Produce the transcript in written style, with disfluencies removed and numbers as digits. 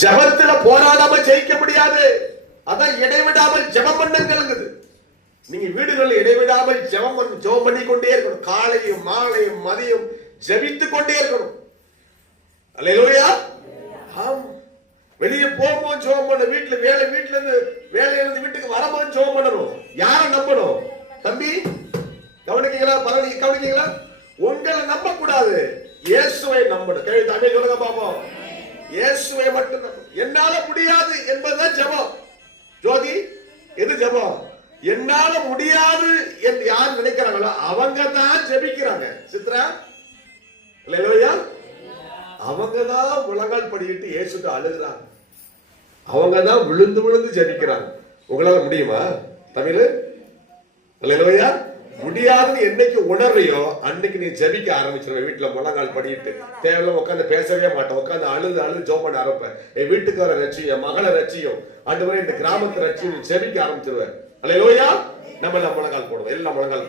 ஜபத்துல போராடாம ஜெயிக்க முடியாது. அதான் இடைவிடாமல் ஜெபம் பண்ணுங்கிறது. நீங்க வீடுகளில் இடைவிடாமல் ஜெபம் பண்ணி கொண்டே இருக்கணும். காலையும் மாலையும் மதியம் ஜெபித்துக் கொண்டே இருக்கணும். அல்லேலூயா. ஆம். வெளியே போகும்போது ஜெபம் பண்ண, வீட்டுல வேலையில இருந்து வீட்டுக்கு வரும்போது ஜெபம் பண்ணணும். யாரை நம்பணும்? தம்பி கவனிக்கீங்களா? கவனிக்கீங்களா? உங்களை நம்ப கூடாது, இயேசுவை நம்பணும். கேள்வி தமிழ் சொல்லுங்க பாப்போம். இயேசுவை மட்டும் நம்பணும். என்னால முடியாது என்பதுதான் ஜெபம். ஜோதி, எது ஜெபம்? என்னால முடியாது என்று யார் நினைக்கிறாங்களோ அவங்க தான் ஜெபிக்கிறாங்க. சித்ரா, அல்லேலூயா. அவங்க தான் முழங்கால் படிக்கிட்டு இயேசுட்டு அழுகுறாங்க. அவங்க தான் விழுந்து விழுந்து ஜெபிக்கிறாங்க. உங்களால முடியுமா? தமிழ் அல்லேலூயா. முடியாதுன்னு என்னைக்கு உணர்றியோ அன்னைக்கு நீ ஜெபிக்க ஆரம்பிச்சிருவ. வீட்டுல முழங்கால் படிட்டு தேவையில்ல உட்காந்து பேசவே மாட்டேன். உட்காந்து அழுது ஜெபம் பண்ண ஆரம்பிப்பேன். என் வீட்டுக்கார ரட்சியம், மகளை ரட்சியம், ஆண்டவரே இந்த கிராமத்தை ரட்சியம் ஜெபிக்க ஆரம்பிச்சிருவேன். அல்லேலூயா. நம்ம எல்லாம் முழங்கால் போடுவோம். எல்லாம் முழங்கால்